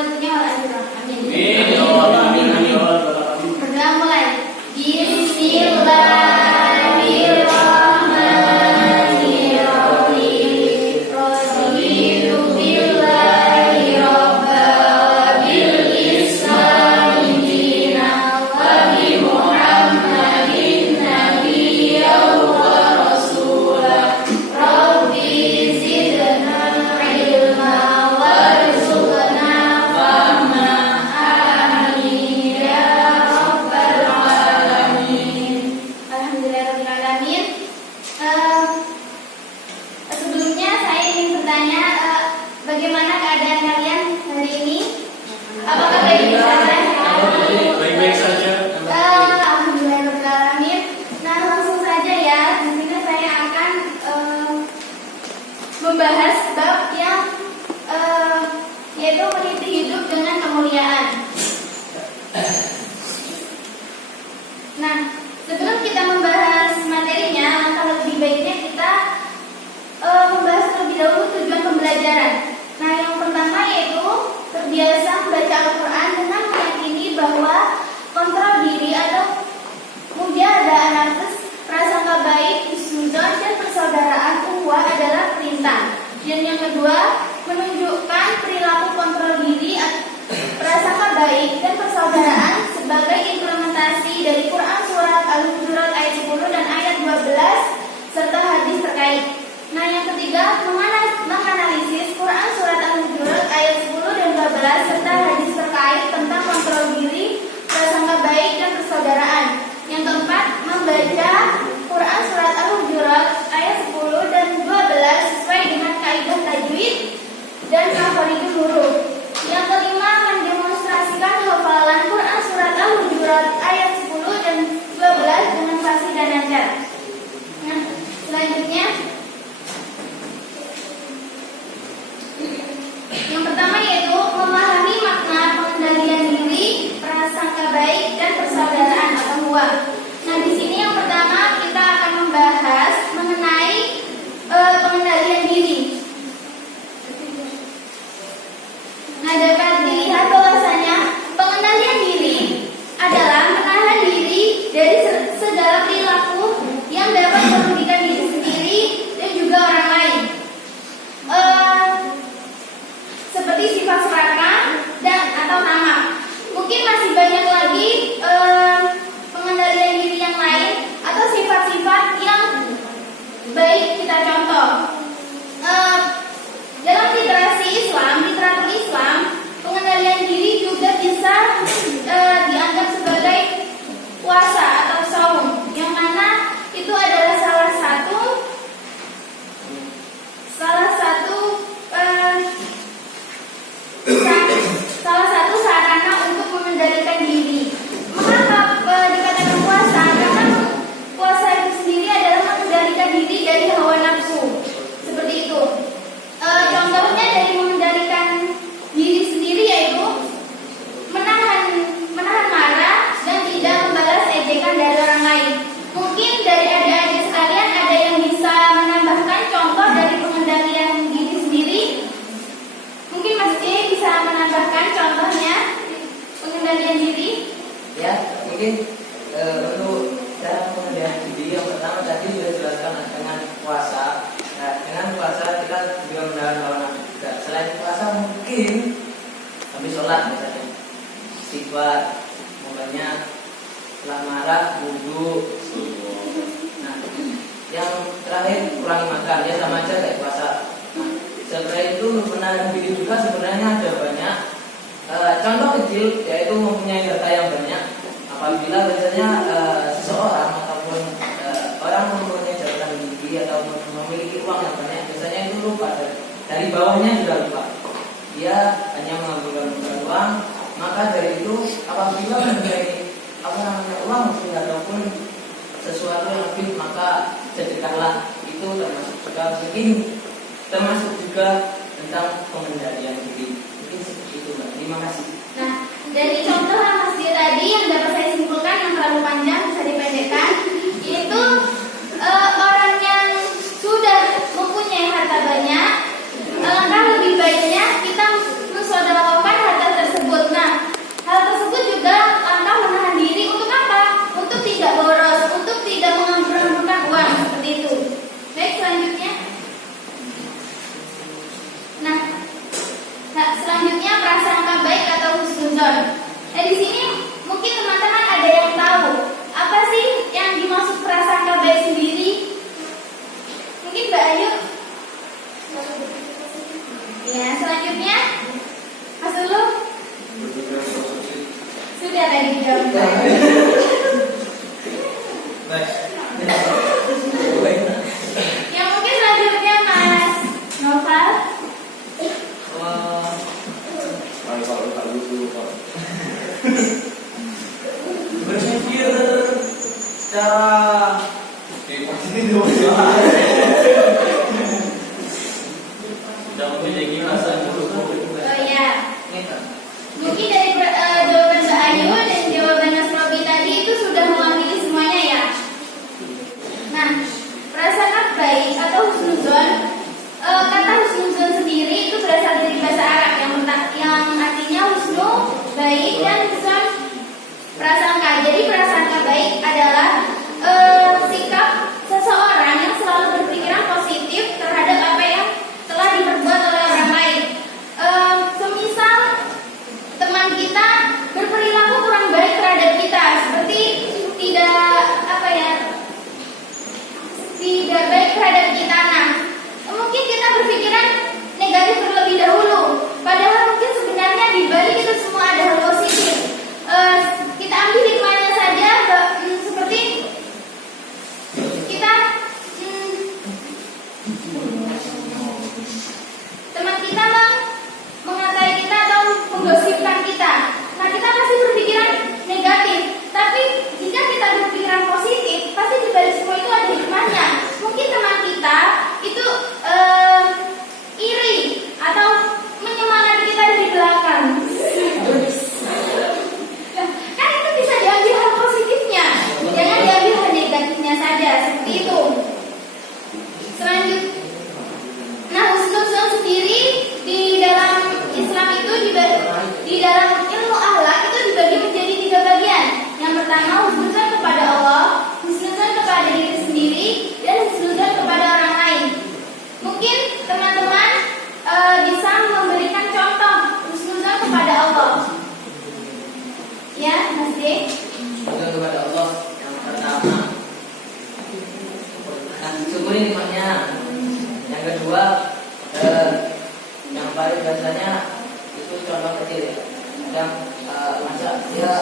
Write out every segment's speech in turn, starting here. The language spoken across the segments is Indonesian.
membantunya wal ajra. Amin. Amin. Berdoa mulai. Bismillahirrahmanirrahim. Raditu billahi rabban bil Islami dinan wa bi Muhammadin nabiyyan wa rasulan. Rabbi zidna ilma warzuqna fahma. Amin ya rabbal alamin. Alhamdulillahirabbil alamin. Sebelumnya saya ingin bertanya, bagaimana keadaan kalian hari ini? Apakah baik-baik saja? Baik-baik saja. Alhamdulillahirabbil alamin. Nah, langsung saja ya. Di sini saya akan membahas bab yang yaitu meniti hidup dengan kemuliaan. Nah, sebelum kita membahas materinya, langkah lebih baiknya kita membahas terlebih dahulu tujuan pembelajaran. Nah, yang pertama yaitu terbiasa membaca Al-Quran dengan meyakini bahwa kontrol diri atau mujahadah nafs, prasangka baik, husnudzon dan persaudaraan ukhuwah adalah perintah. Dan yang kedua, menunjukkan perilaku kontrol diri, prasangka baik dan persaudaraan sebagai implementasi dari Quran surat Al-Hujurat ayat 10 dan ayat 12 serta hadis terkait. Nah, yang ketiga, menganalisis Quran surat Al-Hujurat ayat 10 dan 12 serta hadis terkait tentang kontrol diri, prasangka baik dan persaudaraan. Yang keempat, membaca Quran surat Al-Hujurat ayat 10 dan 12 sesuai dengan kaidah tajwid dan makharijul huruf. Yang kelima, mendemonstrasikan hafalan Quran surat Al-Hujurat ayat 10 dan 12 dengan fasih dan lancar. Nah, selanjutnya yang pertama yaitu memahami makna pengendalian diri, prasangka baik dan persaudaraan atau ukhuwah. Nah, di sini yang pertama kita akan membahas mengenai pengendalian diri. Nah, dapat dilihat bahwasanya pengendalian diri adalah menahan diri dari segala perilaku yang dapat merugikan diri sendiri dan juga orang lain. Seperti sifat serakah dan atau tamak. Mungkin masih banyak lagi pengendalian diri yang lain atau sifat-sifat yang baik kita contoh. Dalam literatur Islam, pengendalian diri juga bisa dianggap sebagai puasa atau saum, yang mana itu adalah salah satu sarana untuk mengendalikan diri. Mengapa dikatakan puasa? Karena puasa itu sendiri adalah mengendalikan diri dari hawa nafsu. Seperti itu. Contohnya dari mengendalikan diri sendiri yaitu menahan marah dan tidak membalas ejekan dari orang lain. Mungkin dari adik-adik sekalian ada yang bisa menambahkan contoh dari pengendalian diri sendiri. Mungkin Mas E bisa menambahkan contohnya pengendalian diri. Ya, mungkin untuk cara pengendalian diri yang pertama tadi sudah dijelaskan dengan puasa. Nah, dengan puasa kita juga menahan hawa nafsu juga. Selain puasa mungkin habis sholat misalnya, istighfar, makanya setelah marah wudhu. Nah, yang terakhir kurangi makan, ya sama aja kayak puasa. Nah, setelah itu menahan diri juga sebenarnya ada banyak contoh kecil, yaitu mempunyai harta yang banyak. Apabila biasanya seseorang ataupun orang mempunyai jabatan tinggi ataupun memiliki uang yang banyak, biasanya itu lupa dari bawahnya juga lupa. Dia hanya mengambil uang, maka dari itu apabila mempunyai uang ataupun sesuatu yang lebih, maka sedekahlah. Itu termasuk juga termasuk juga tentang pengendalian diri. Mungkin seperti itu, Mbak. Terima kasih. Nah, dari contoh Mas Dia tadi yang dapat saya simpulkan yang terlalu panjang bisa dipendekkan, yaitu orang yang sudah mempunyai harta banyak, alangkah lebih baiknya kita mensedekahkan harta selanjutnya prasangka baik atau husnuzon. Nah di sini mungkin teman-teman ada yang tahu apa sih yang dimaksud prasangka baik sendiri? Mungkin Mbak Ayu. Ya, selanjutnya Mas Ulu. Sudah tadi dijawab. Yang mungkin selanjutnya Mas Noval. Berpikir secara Sudah memiliki rasa dulu. Oh ya. Mungkin dari jawaban Mbak Ayu dan jawaban Mas Robi tadi itu sudah mewakili semuanya ya. Nah, prasangka baik atau husnuzon, kata husnuzon sendiri itu berasal dari bahasa Arab yang artinya husnu baik dan zon prasangka. Jadi prasangka baik adalah sikap seseorang yang selalu berpikiran positif terhadap apa yang telah diperbuat oleh orang lain. Semisal teman kita berperilaku kurang baik terhadap kita, seperti tidak baik terhadap kita. Nah, mungkin kita berpikiran negatif terlebih dahulu, padahal mungkin sebenarnya di balik itu semua ada hal positif. Kita ambil hikmahnya saja, seperti kita teman kita mengatai kita atau menggosipkan kita. Nah, kita pasti berpikiran negatif. Tapi jika kita berpikiran positif, pasti di balik semua itu ada hikmahnya. Mungkin teman kita itu iri atau menyemangati kita dari belakang. Kan itu bisa diambil hal positifnya, jangan diambil hal negatifnya saja, seperti itu. Selanjutnya, nah husnuzon sendiri di dalam Islam itu di dalam ilmu akhlak itu dibagi menjadi 3 bagian. Yang pertama husnuzon kepada Allah, husnuzon kepada diri sendiri, dan husnuzon kepada orang lain. Mungkin teman-teman bisa memberikan contoh husnuzon kepada Allah. Ya, Mas D. Husnuzon kepada Allah yang pertama, syukuri nikmatnya. Yang kedua, yang paling biasanya itu contoh kecil ya. Kadang masa dia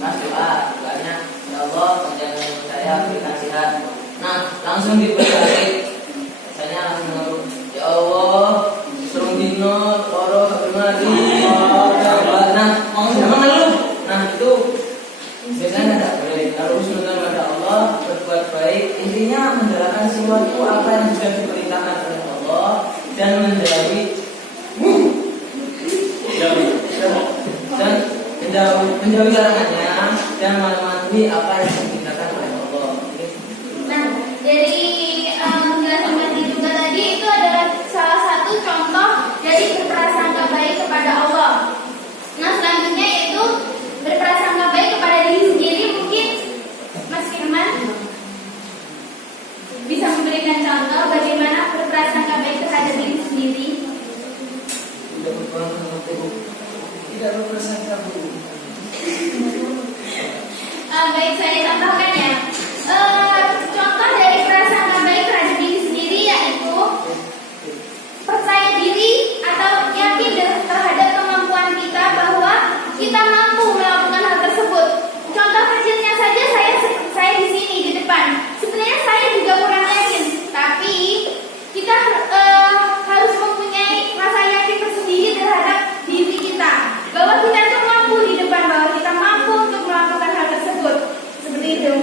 mas doanya ya Allah panjangkan saya berikan sehat. Nah langsung diberi biasanya langsung ya Allah serung dino loro kebermadi. Nah mau jangan ngeluh. Nah itu biasanya tidak boleh. Kalau husnuzon kepada Allah berbuat baik, intinya menjalankan sesuatu apa yang sudah diperintahkan oleh Allah dan menjauhi menjauhi larangannya dan mematuhi apa yang diperintahkan oleh Allah. Nah, dari penjelasan tadi juga tadi itu adalah salah satu contoh dari berprasangka baik kepada Allah. Nah, selanjutnya yaitu berprasangka baik kepada diri sendiri. Mungkin Mas Firman bisa memberikan contoh bagaimana berprasangka baik terhadap diri sendiri. Tidak berprasangka buruk. Baik, saya tambahkan ya. Contoh dari prasangka baik terhadap diri sendiri yaitu percaya diri atau yakin terhadap kemampuan kita bahwa kita mampu melakukan hal tersebut. Contoh kecilnya saja saya di sini di depan. Sebenarnya saya juga kurang yakin, tapi kita harus mempunyai rasa yakin tersendiri terhadap diri kita bahwa kita itu mampu di depan, bahwa kita mampu untuk melakukan hal tersebut. Seperti itu.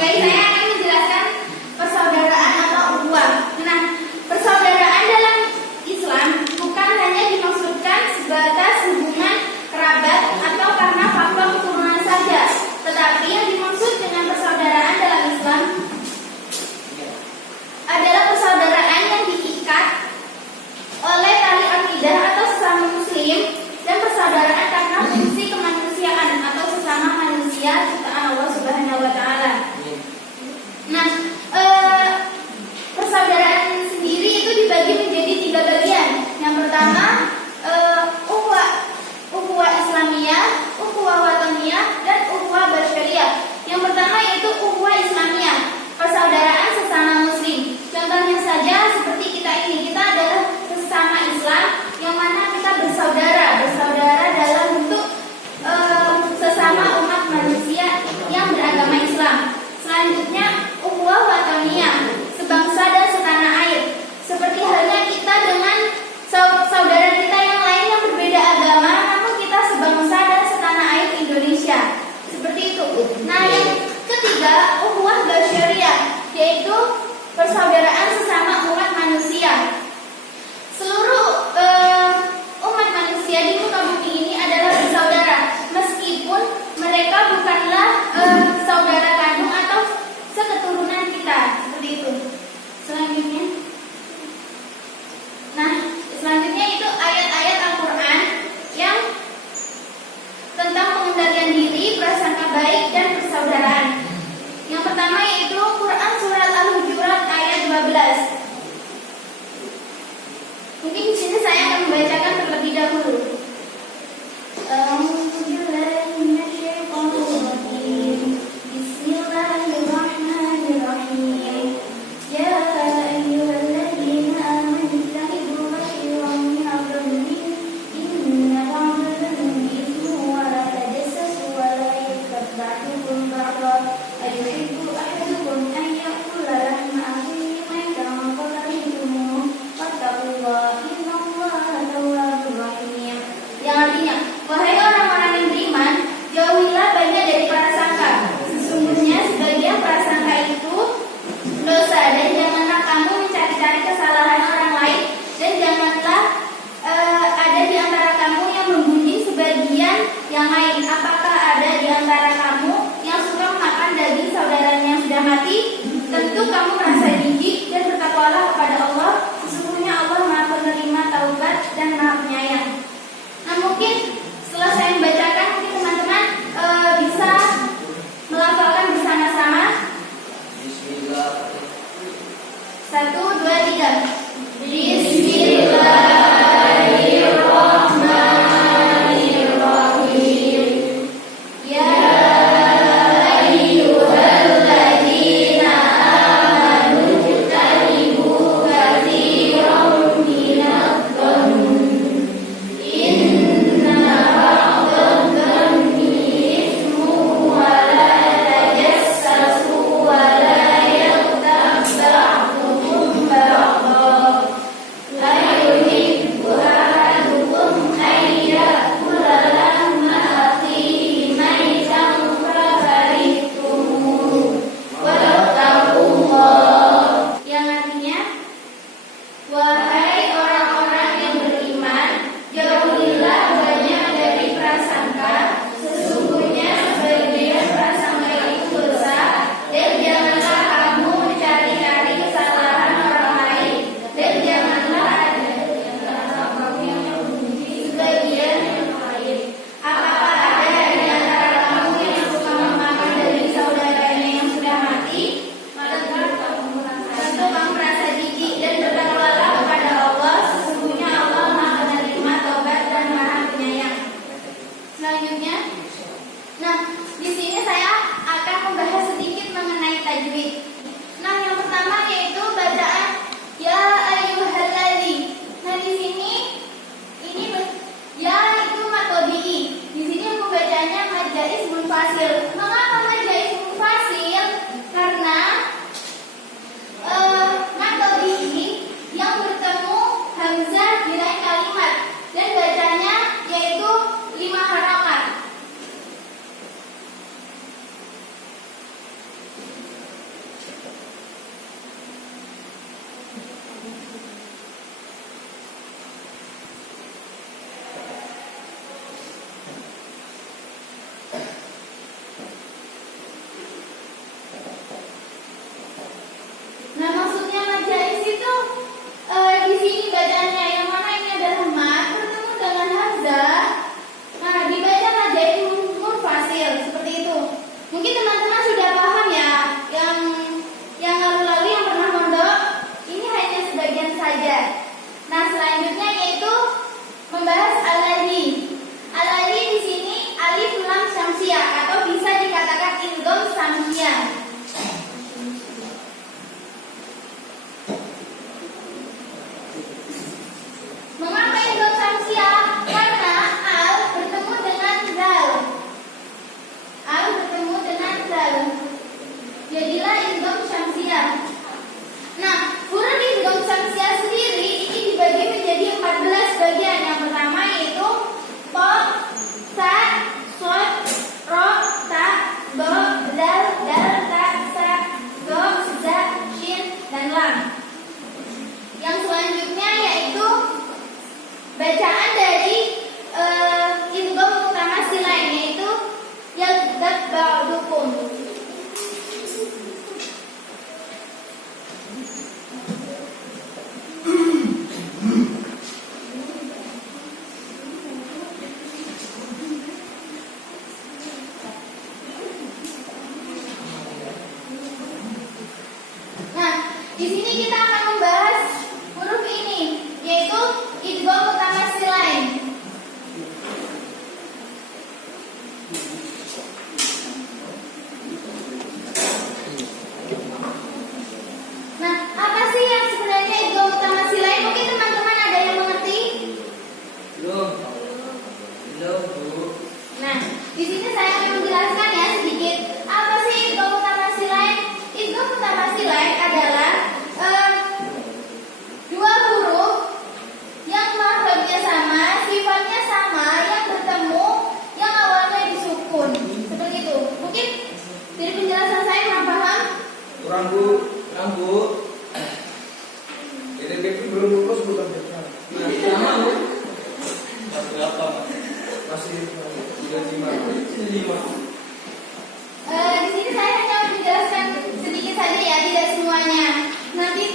Baik, saya akan menjelaskan persaudaraan atau ukhuwah. Nah, persaudaraan dalam Islam bukan hanya dimaksudkan sebatas hubungan kerabat atau karena faktor keturunan saja, tetapi yang dimaksud dengan persaudaraan dalam Islam adalah persaudaraan yang diikat oleh tali akidah atau sesama muslim, dan persaudaraan karena fungsi kemanusiaan atau sesama manusia ciptaan Allah Subhanahu wa taala. Nah, persaudaraan sendiri itu dibagi menjadi 3 bagian. Yang pertama, ukhuwah Islamiyah, ukhuwah wataniyah, dan ukhuwah basyariyah. Yang pertama yaitu ukhuwah Islamiyah, persaudaraan sesama muslim. Contohnya saja seperti kita ini, kita adalah sesama Islam yang mana kita bersaudara dalam bentuk sesama umat manusia yang beragama Islam. Selanjutnya ukhuwah wataniyah, sebangsa dan setanah air. Seperti halnya kita dengan saudara kita yang lain yang berbeda agama, namun kita sebangsa dan setanah air Indonesia. Seperti itu. Nah, yang ketiga ukhuwah basyariyah, yaitu persaudaraan sesama umat manusia. Seluruh umat manusia di muka bumi ini adalah bersaudara, meskipun mereka bukanlah saudara kandung atau seketurunan kita. Seperti itu. Selanjutnya itu ayat-ayat Al-Quran yang tentang pengendalian diri, prasangka baik, dan persaudaraan. Yang pertama yaitu Quran surat Al-Hujurat ayat 12. Mungkin di sini saya akan membacakan terlebih dahulu. Bismillahirrahmanirrahim. Ya ayyuhalladzina amanu ijtanibu katsiran minadh dhanni inna ba'da dhanni ithmun wa la tajassasu wa la yaghtab ba'dukum ba'dan ayuhibbu ahadukum an ya'kula lahma akhihi maytan fakarihtumuh wattaqullaha innallaha tawwabur rahim. Yang artinya, wahai orang-orang yang beriman, jauhilah banyak dari prasangka. Sesungguhnya sebagian prasangka itu dosa, dan janganlah kamu mencari-cari kesalahan orang lain, dan janganlah ada di antara kamu yang membunuh sebagian yang lain. Apakah ada di antara kamu yang suka makan daging saudaranya yang sudah mati? Tentu kamu merasa jijik, dan bertakwalah kepada Allah. Sesungguhnya Allah Maha Penerima taubat dan Maha Penyayang. Nah, mungkin setelah saya membacakan, mungkin teman-teman bisa melafalkan bersama-sama. Bismillah. 1, 2, 3. Bismillahirrahmanirrahim. Ya ayyuhalladzina amanu Di sini kita akan membahas huruf ini, yaitu idgham mutamatsilain. Nah, apa sih yang sebenarnya idgham mutamatsilain? Mungkin teman-teman ada yang mengerti? Belum. Belum, Bu. Nah, di sini saya akan menjelaskan ya sedikit. Apa sih idgham mutamatsilain? Idgham mutamatsilain adalah dua huruf yang makhrajnya sama, sifatnya sama, yang bertemu, yang awalnya disukun. Seperti itu. Mungkin dari penjelasan saya kurang paham? Kurang Bu. Ini Becky belum lulus bukan Becky. Sama, Bu. Masih berapa? Masih 95. Di sini saya hanya menjelaskan sedikit saja ya, tidak semuanya. Nanti,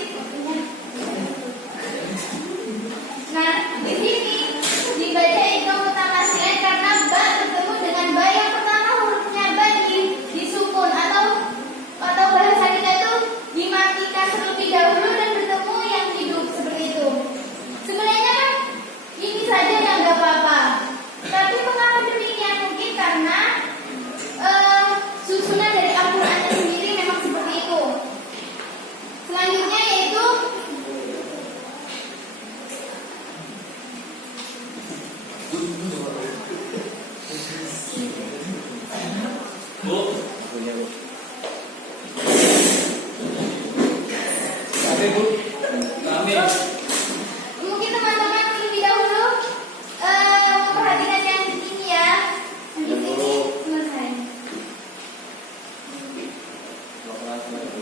nah di sini dibaca idgham mutamatsilain karena ba bertemu dengan ba yang pertama hurufnya ba disukun atau bahasa kita itu dimatikan terlebih dahulu dan bertemu yang hidup seperti itu. Sebenarnya kan ini saja yang nggak apa-apa. Tapi mengapa demikian? Mungkin karena susunan dari Al-Qur'annya sendiri memang seperti itu. Selanjutnya yaitu Bu, Tapi Bu, kami mungkin teman-teman lebih dahulu memperhatikan yang di sini ya. Di sini selesai.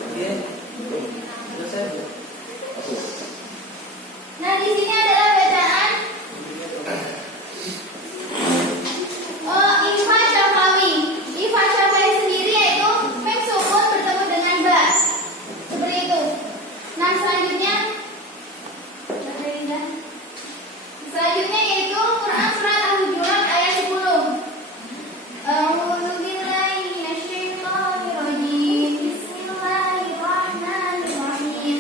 Oke. Selesai, Bu. Nah di sini adalah bacaan Ifa Syafawi. Ifa Syafawi sendiri yaitu mem sukun bertemu dengan ba. Seperti itu. Nah selanjutnya yaitu Quran surat Al-Hujurat ayat 10. A'udzu billahi minasyaitonir rajim. Bismillahirrahmanirrahim.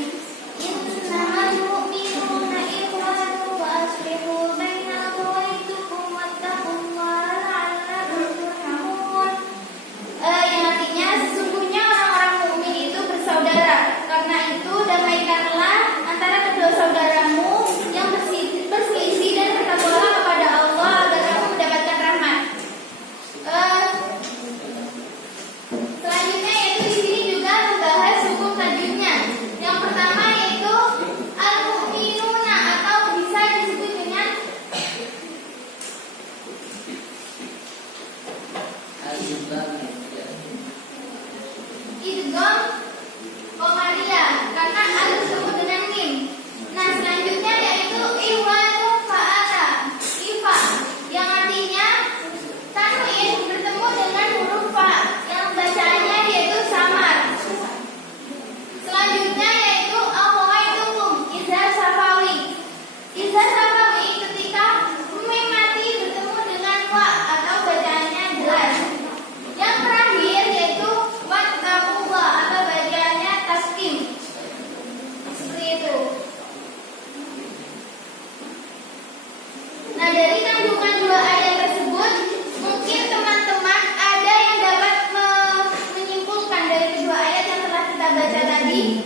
Innamal mu'minuna ikhwatun wa aslihu baina akhawaykum wattaqullaha la'allakum turhamun. Yang artinya sesungguhnya orang-orang mukmin itu bersaudara. Karena itu damaikanlah antara kedua saudaramu yang berselisih dan bertakwalah kepada Allah agar kamu mendapatkan rahmat. Selanjutnya yaitu di sini juga membahas hukum tajwidnya. Yang pertama yaitu al-mu'minuna atau bisa disebut dengan idgham qamariyah karena al disebut dengan mim. Nah, selanjutnya yaitu iwanu fa'ala, ifa, yang artinya tanwin bertemu dengan huruf fa yang bacaannya yaitu samar. Selanjutnya yaitu akhawaytukum, izhar safawi. Izhar safawi ketika mim mati bertemu dengan wa atau bacaannya jelas. Yang terakhir yaitu wattaqullah atau bacaannya taskim. Seperti itu. Nah, dari kandungan dua ayat tersebut, mungkin teman-teman ada yang dapat menyimpulkan dari kedua ayat yang telah kita baca tadi.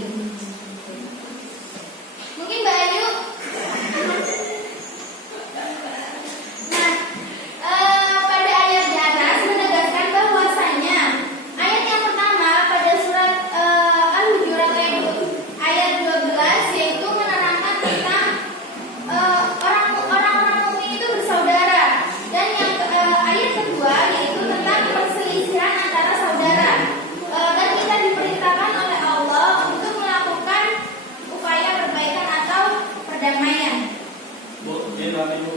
Mungkin Mbak Ayu. Nah, pada ayat di atas menegaskan bahwasanya ayat yang pertama pada surat Al-Hujurat ayat 12 yaitu menerangkan tentang orang-orang mukmin itu bersaudara, dan yang ayat kedua yaitu tentang perselisihan antara saudara, dan kita diperintahkan oleh Allah untuk melakukan upaya perbaikan atau perdamaian. Bu, ini kami Bu.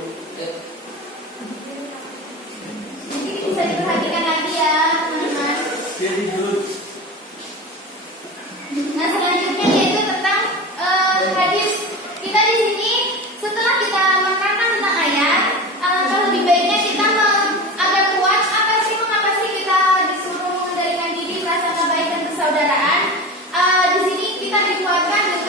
Jadi bisa diperhatikan lagi ya teman-teman. Jadi dulu. Nah, selanjutnya yaitu tentang hadis. Kita di sini setelah kita menerangkan tentang ayat, alangkah lebih baiknya kita agar kuat mengapa sih kita disuruh mendalilkan diri rasa baik dan persaudaraan. Di sini kita dikuatkan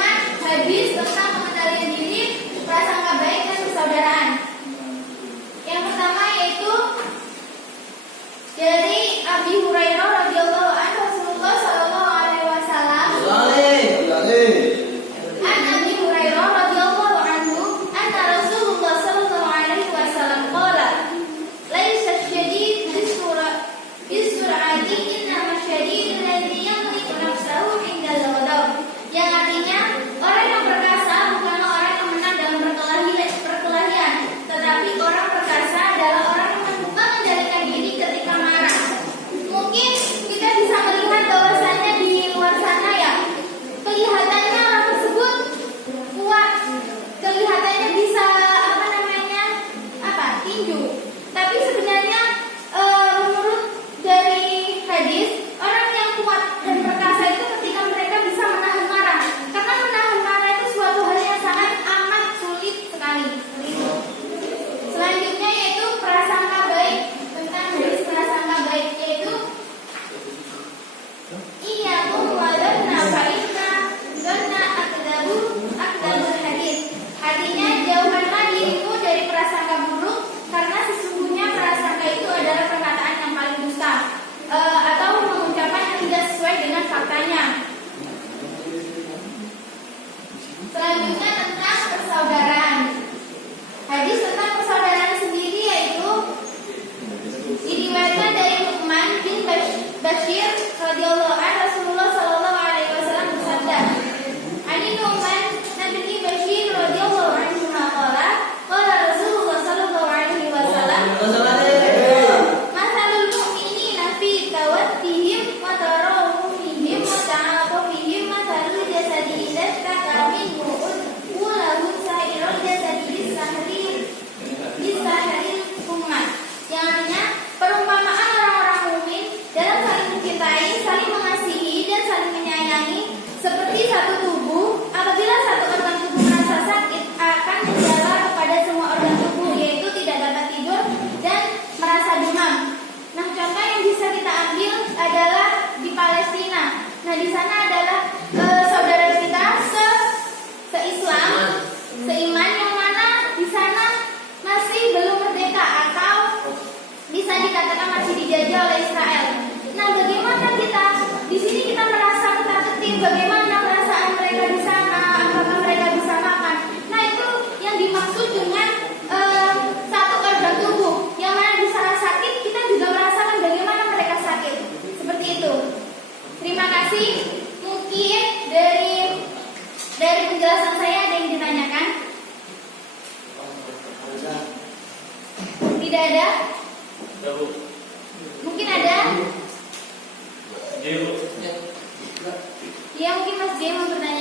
bagaimana perasaan mereka di sana, apakah mereka bisa makan. Nah itu yang dimaksud dengan satu organ tubuh. Yang mana di sana sakit, kita juga merasakan bagaimana mereka sakit. Seperti itu. Terima kasih. Mungkin dari penjelasan saya ada yang ditanyakan? Tidak ada? Ya Bu. Mungkin ada? Iya Bu. Ya mungkin Mas J mau bertanya.